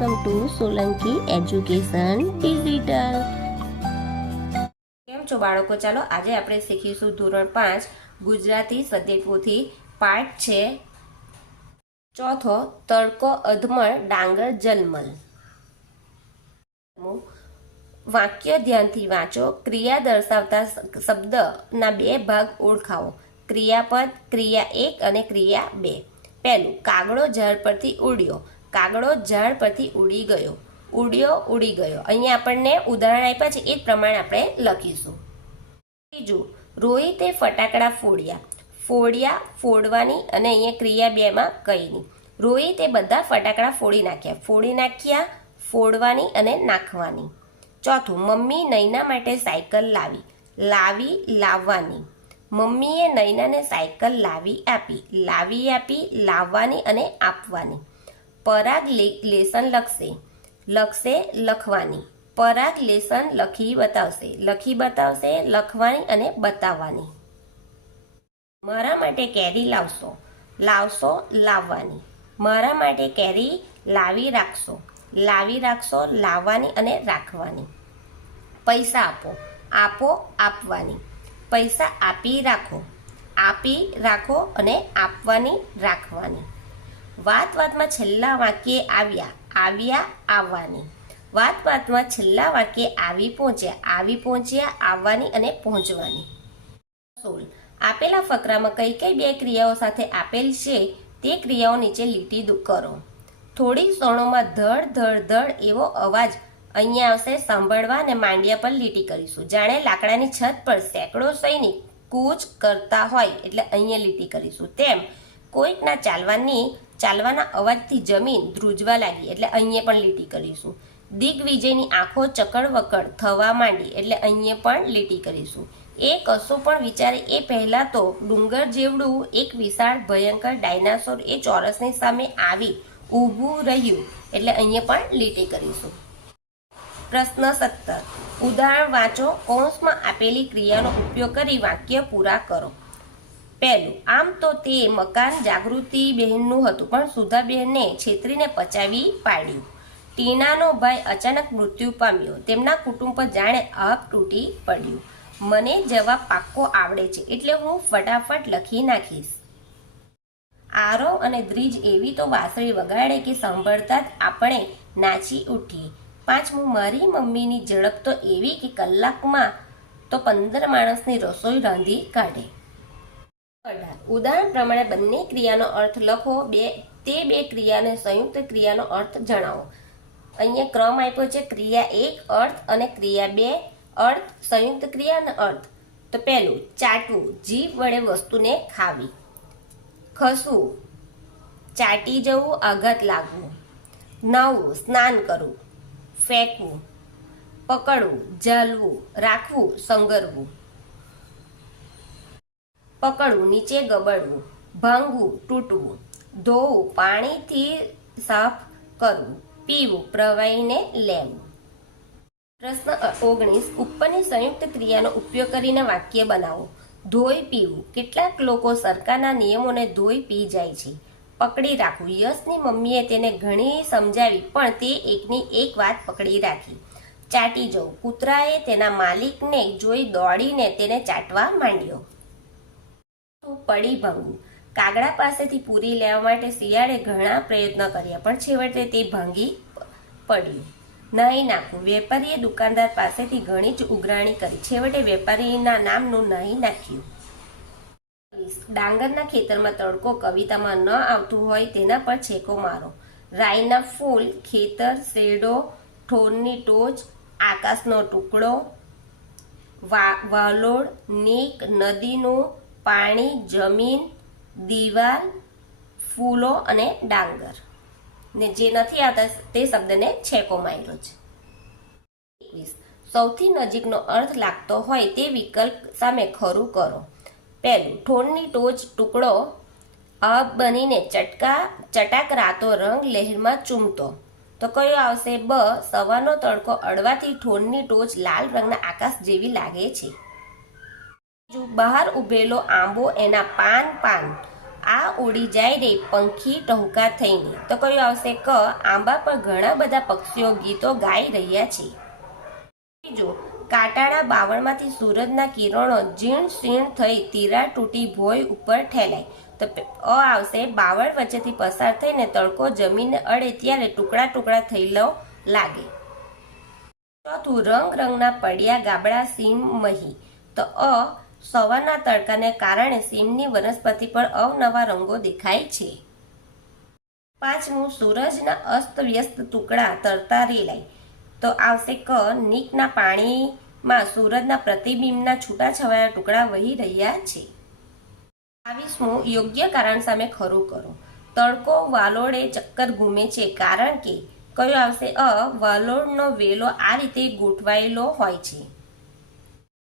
Welcome to Solanki education digital. કેમ છો બાળકો? ચાલો આજે આપણે શીખીશું ધોરણ 5 ગુજરાતી સદ્યપોથી પાઠ છે ચોથો, તડકો અધમળ ડાંગર જલમલ. વાક્ય ધ્યાનથી વાંચો. ક્રિયા દર્શાવતા શબ્દના બે ભાગ ઓળખાવો. ક્રિયાપદ, ક્રિયા 1 અને ક્રિયા 2. પહેલું, કાગડો ઝાડ પરથી ઉડ્યો. કાગડો ઝાડ પરથી ઉડી ગયો. ઉડ્યો, ઉડી ગયો. અહીંયા આપણને ઉદાહરણ આપ્યા છે એ જ પ્રમાણે આપણે લખીશું. ત્રીજું, રોહિતે ફટાકડા ફોડ્યા. ફોડ્યા, ફોડવાની, અને અહીંયા ક્રિયા 2માં કંઈ નહીં. રોહિતે બધા ફટાકડા ફોડી નાખ્યા. ફોડી નાખ્યા, ફોડવાની અને નાખવાની. ચોથું, મમ્મી નૈના માટે સાયકલ લાવી. લાવી, લાવવાની. મમ્મીએ નૈનાને સાયકલ લાવી આપી. લાવી આપી, લાવવાની અને આપવાની. પરાગ લેસન લખશે. લખશે, લખવાની. પરાગ લેસન લખી બતાવશે. લખી બતાવશે, લખવાની અને બતાવવાની. મારા માટે કેરી લાવશો. લાવશો, લાવવાની. મારા માટે કેરી લાવી રાખશો. લાવી રાખશો, લાવવાની અને રાખવાની. પૈસા આપો. આપો, આપવાની. પૈસા આપી રાખો. આપી રાખો અને આપવાની, રાખવાની. વાત વાતમાં છેલ્લા વાક્યે આવ્યા. આવ્યા, આવવાની. વાત વાતમાં છેલ્લા વાક્યે આવી પહોંચ્યા. આવી પહોંચ્યા, આવવાની અને પહોંચવાની. આપેલા ફકરામાં કઈ કઈ બે ક્રિયાઓ સાથે આપેલ છે તે ક્રિયાઓ નીચે લીટી કરો. થોડી ક્ષણોમાં ધડ ધડ ધડ એવો અવાજ અહીંયા આવશે. સાંભળવા અને માંડિયા પર લીટી કરીશું. જાણે લાકડાની છત પર સેંકડો સૈનિક કૂચ કરતા હોય એટલે અહીંયા લીટી કરીશું. તેમ કોઈકના ચાલવાના અવાજથી જમીન ધ્રુજવા લાગી એટલે અહીંયા પણ લીટી કરીશું. દિગ્વિજયની આંખો ચકડવકડ થવા માંડી એટલે અહીંયા પણ લીટી કરીશું. એ કશું પણ વિચારે એ પહેલા તો ડુંગર જેવડું એક વિશાળ ભયંકર ડાયનાસોર એ ચોરસની સામે આવી ઊભું રહ્યું એટલે અહીંયા પણ લીટી કરીશું. પ્રશ્ન 17. ઉદાહરણ વાંચો. કૌંસમાં આપેલી ક્રિયાનો ઉપયોગ કરી વાક્ય પૂરા કરો. પહેલું, આમ તો તે મકાન જાગૃતિબહેનનું હતું પણ સુધાબહેનને છેતરીને પચાવી પાડ્યું. ટીનાનો ભાઈ અચાનક મૃત્યુ પામ્યો. તેમના કુટુંબ પર જાણે આગ તૂટી પડ્યું. મને જવાબ પાક્કો આવડે છે એટલે હું ફટાફટ લખી નાખીશ. આરવ અને દ્રીજ એવી તો વાંસળી વગાડે કે સાંભળતા જ આપણે નાચી ઉઠીએ. પાંચમું, મારી મમ્મીની ઝડપ તો એવી કે કલાકમાં તો 15 માણસની રસોઈ રાંધી કાઢે. ઉદાહરણ પ્રમાણે બંને ક્રિયાનો અર્થ લખો. તે બે ક્રિયાને સંયુક્ત ક્રિયાનો અર્થ જણાવો. અહીંયા ક્રમ આપ્યો છે. ક્રિયા 1 અર્થ અને ક્રિયા 2 અર્થ. સંયુક્ત ક્રિયાનો અર્થ તો પહેલું, ચાટવું, જીભ વડે વસ્તુને ખાવી. ખસવું, ચાટી જવું, આઘાત લાગવું. નાહવું, સ્નાન કરવું. ફેંકવું, પકડવું, ઝાલવું. રાખવું, સંગરવું. પકડવું, નીચે ગબડવું. ભાંગવું, તૂટવું. ધોવું, પાણીથી સાફ કરવું. પીવું, પ્રવાહીને લેવું. પ્રશ્ન 19. ઉપરની સંયુક્ત ક્રિયાનો ઉપયોગ કરીને વાક્ય બનાવો. ધોઈ પીવું. કેટલાક લોકો સરકારના નિયમોને ધોઈ પી જાય છે. પકડી રાખવું. યશની મમ્મીએ તેને ઘણી સમજાવી પણ તે એકની એક વાત પકડી રાખી. ચાટી જવું. કૂતરાએ તેના માલિકને જોઈ દોડીને તેને ચાટવા માંડ્યો. પડી ભાંગવું. કાગડા પાસેથી પૂરી લેવા માટે શિયાળે ઘણા પ્રયત્નો કર્યા પણ છેવટે તે ભાંગી પડ્યું. નાહી નાખવું. વેપારીએ દુકાનદાર પાસેથી ઘણી જ ઉઘરાણી કરી. છેવટે વેપારીના નામનું નાહી નાખ્યું. ડાંગરના ખેતરમાં તડકો કવિતામાં ન આવતું હોય તેના પર છેકો મારો. રાઈના ફૂલ, ખેતર, શેડો, ઠોરની ટોચ, આકાશનો ટુકડો, વાલોડ, નીક, નદીનું પાણી, જમીન, દિવાલ, ફૂલો અને ડાંગર. ને જે નથી આવતા તે શબ્દને છેકો માર્યો છે. 21. સૌથી નજીકનો અર્થ લાગતો હોય તે વિકલ્પ સામે ખરું કરો. પહેલું, ઠોરની ટોચ ટુકડો અબ બનીને ચટાકરાતો રંગ લહેરમાં ચૂમતો. તો કયો આવશે? બ. સવારનો તડકો અડવાથી ઠોરની ટોચ લાલ રંગના આકાશ જેવી લાગે છે. બહાર ઉભેલો આંબો એના પાન આ ઉડી જાય રે પંખી ટહુકા થઈને. તો કયું આવશે? ક. આંબા પર ઘણા બધા પક્ષીઓ ગીતો ગાઈ રહ્યા છે. બીજું, કાંટાળા બાવળમાંથી સૂરજના કિરણો ઝીણ ક્ષીણ થઈ તિરાડ તૂટી ભોંય ઉપર ઠેલાય. તો અ આવશે, બાવળ વચ્ચેથી પસાર થઈને તડકો જમીનને અડે ત્યારે ટુકડા ટુકડા થયેલો લાગે. ચોથું, રંગ રંગના પડ્યા ગાબડા સીમ મહી. તો અ. સવારના તડકાને કારણે સીમની વનસ્પતિ પર અવનવા રંગો દેખાય છે. પાંચમું, સૂરજના અસ્તવ્યસ્ત ટુકડા તરતા રેલાય. તો આવશે ક. નીકના પાણીમાં સૂરજના પ્રતિબિંબના છૂટાછવાયા ટુકડા વહી રહ્યા છે. 22મું, યોગ્ય કારણ સામે ખરું કરો. તડકો વાલોડે ચક્કર ઘૂમે છે કારણ કે કયું આવશે? અ. વાલોડનો વેલો આ રીતે ગોઠવાયેલો હોય છે.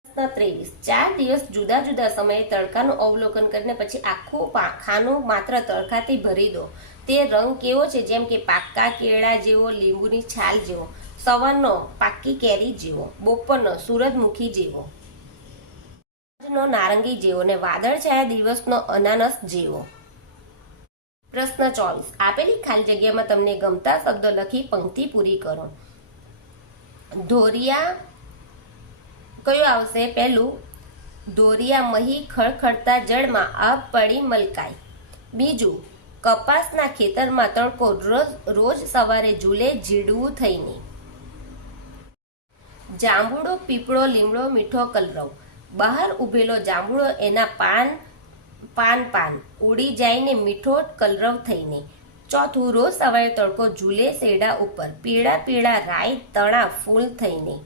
23, 4 દિવસ જુદા જુદા સમયે તડકાનું અવલોકન કરીને પછી આખું ખાનું માત્ર તડકાથી ભરી દો. તે રંગ કેવો છે? જેમ કે પાક્કા કેળા જેવો, લીંબુની છાલ જેવો, સવારનો પાક્કી કેરી જેવો, બપોરનો સૂરજમુખી જેવો, સાંજનો નારંગી જેવો ને વાદળછાયા દિવસનો અનાનસ જેવો. પ્રશ્ન 24, આપેલી ખાલી જગ્યામાં તમને ગમતા શબ્દો લખી પંક્તિ પૂરી કરો. ધોરિયા કયું આવશે? પહેલું, ધોરિયા મહી ખળખળતા જળમાં આબ પડી મલકાય. બીજું, કપાસના ખેતરમાં તડકો રોજ સવારે ઝૂલે જીડવું થઈને. જાંબુડો પીપળો લીમડો મીઠો કલરવ. બહાર ઉભેલો જાંબુડો એના પાન ઉડી જાયને મીઠો કલરવ થઈને. ચોથું, રોજ સવારે તડકો ઝૂલે શેરડા ઉપર પીળા પીળા રાય તણા ફૂલ થઈને.